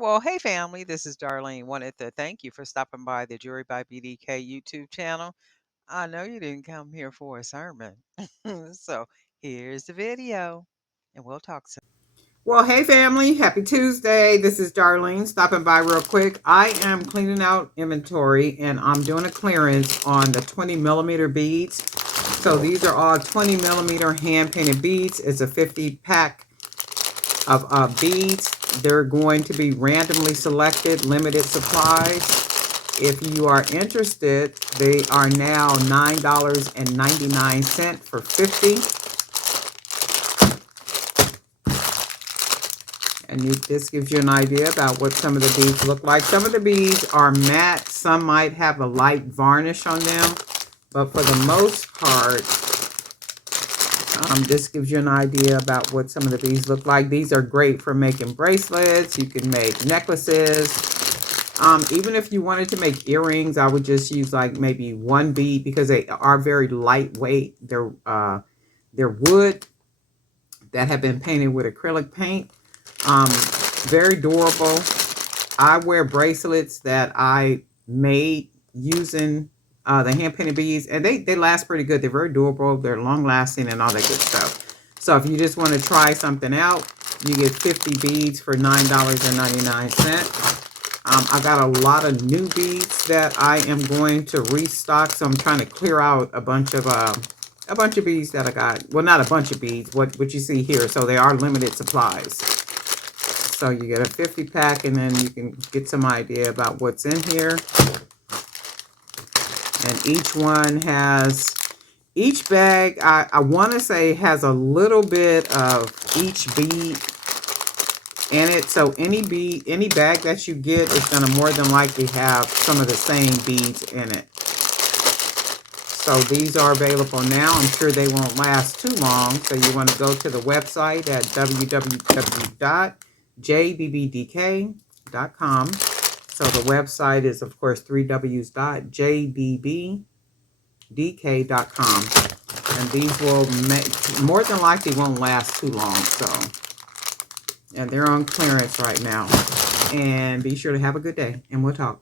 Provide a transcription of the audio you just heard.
Well, hey family, this is Darlene. Wanted to thank you for stopping by the Jury by BDK YouTube channel. I know you didn't come here for a sermon. So here's the video, and we'll talk soon. Well, hey family, happy Tuesday. This is Darlene stopping by real quick. I am cleaning out inventory and I'm doing a clearance on the 20 millimeter beads. So these are all 20 millimeter hand painted beads. It's a 50 pack of beads. They're going to be randomly selected, limited supplies. If you are interested, they are now $9.99 for 50. And this gives you an idea about what some of the beads look like. Some of the beads are matte. Some might have a light varnish on them. But for the most part, this gives you an idea about what some of the beads look like. These are great for making bracelets. You can make necklaces. Even if you wanted to make earrings, I would just use like maybe one bead because they are very lightweight. They're wood that have been painted with acrylic paint. Very durable. I wear bracelets that I made using the hand painted beads, and they last pretty good. They're very durable, they're long lasting, and all that good stuff. So if you just want to try something out, you get 50 beads for $9.99. I got a lot of new beads that I am going to restock, so I'm trying to clear out a bunch of beads that I got. Well, not a bunch of beads, what you see here. So they are limited supplies. So you get a 50 pack, and then you can get some idea about what's in here. And each one has, each bag, I want to say has a little bit of each bead in it. So any bag that you get is going to more than likely have some of the same beads in it. So these are available now. I'm sure they won't last too long. So you want to go to the website at www.jbbdk.com. So the website is, of course, 3Ws.jbbdk.com. And these will more than likely won't last too long. So, and they're on clearance right now. And be sure to have a good day, and we'll talk.